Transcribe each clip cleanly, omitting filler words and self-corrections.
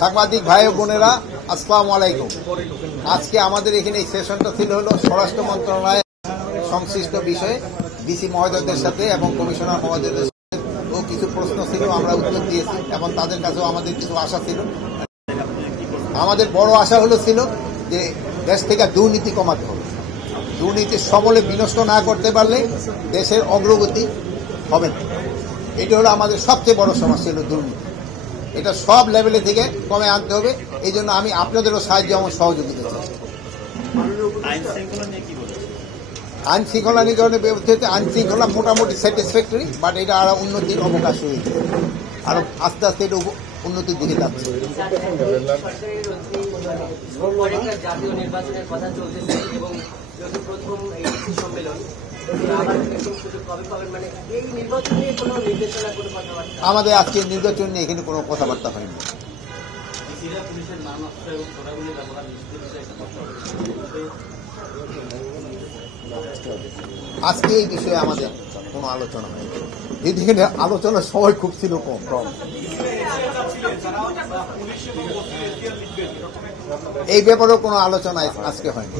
সাংবাদিক ভাই ও বোনেরা, আসসালামু আলাইকুম। আজকে আমাদের এখানে এই সেশনটা ছিল হলো স্বরাষ্ট্র মন্ত্রণালয়ের সংশ্লিষ্ট বিষয়ে ডিসি মহোদয়দের সাথে এবং কমিশনার মহোদয়দের সাথে কিছু প্রশ্ন ছিল, আমরা উত্তর দিয়েছি এবং তাদের কাছেও আমাদের কিছু আশা ছিল। আমাদের বড় আশা ছিল যে দেশ থেকে দুর্নীতি কমাতে হবে। দুর্নীতির সমূলে বিনষ্ট না করতে পারলে দেশের অগ্রগতি হবে না। এটা হলো আমাদের সবচেয়ে বড় সমস্যা, ছিল দুর্নীতি। এটা সব লেভেলে থেকে কমে আনতে হবে। এই জন্য আমি আপনাদেরও সাহায্য এবং সহযোগিতা চাই। আইন শৃঙ্খলা নির্ধারণের ব্যবস্থা, আইন শৃঙ্খলা মোটামুটি স্যাটিসফ্যাক্টরি, বাট এটা আরো উন্নতির অবকাশ রয়েছে। আরো আস্তে আস্তে এটা উন্নতির দিকে যাচ্ছে। জাতীয় নির্বাচনের কথা চলতেছে এবং প্রথম এই সম্মেলন আমাদের আজকে নির্বাচন নিয়ে এখানে কোনো কথাবার্তা হয়নি। আজকে এই বিষয়ে আমাদের কোনো আলোচনা হয়নি। এদিকে আলোচনার সময় খুব ছিল কম। এই ব্যাপারেও কোনো আলোচনা আজকে হয়নি।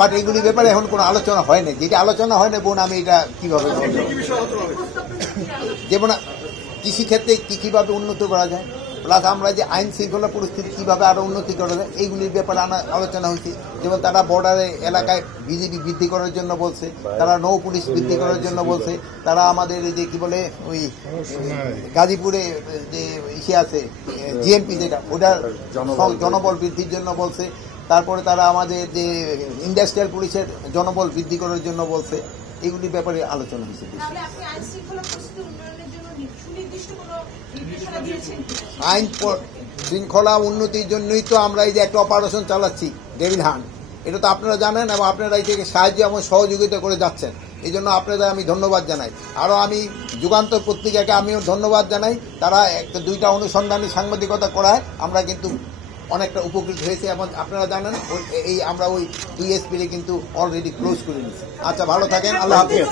বাট এইগুলি ব্যাপারে এখন কোনো আলোচনা হয় না। যেটা আলোচনা হয় না বোন, আমি এটা কিভাবে যেমন কৃষিক্ষেত্রে কিভাবে উন্নত করা যায়, প্লাস আমরা যে আইন শৃঙ্খলা পরিস্থিতি কিভাবে আরো উন্নতি করা যায়, এইগুলির ব্যাপারে আলোচনা হয়েছে। যেমন তারা বর্ডারে এলাকায় বিজিবি বৃদ্ধি করার জন্য বলছে, তারা নৌ পুলিশ বৃদ্ধি করার জন্য বলছে, তারা আমাদের যে কি বলে ওই গাজীপুরে যে ইসে আছে জিএমপি, যেটা ওটার জনবল বৃদ্ধির জন্য বলছে। তারপরে তারা আমাদের যে ইন্ডাস্ট্রিয়াল পুলিশের জনবল বৃদ্ধি করার জন্য বলছে। এগুলির ব্যাপারে আলোচনা হয়েছে। আইন শৃঙ্খলা উন্নতির জন্যই তো আমরা এই যে একটা অপারেশন চালাচ্ছি ডেভিল হান্ট, এটা তো আপনারা জানেন এবং আপনারা এই থেকে সাহায্য এবং সহযোগিতা করে যাচ্ছেন। এই জন্য আপনাদের আমি ধন্যবাদ জানাই। আরো আমি যুগান্তর পত্রিকাকে আমিও ধন্যবাদ জানাই। তারা একটা দুইটা অনুসন্ধানী সাংবাদিকতা করায় আমরা কিন্তু অনেকটা উপকৃত হয়েছে এবং আপনারা জানেন এই আমরা ওই 2 SP কিন্তু অলরেডি ক্লোজ করে নিয়েছি। আচ্ছা, ভালো থাকেন, আল্লাহ হাফেজ।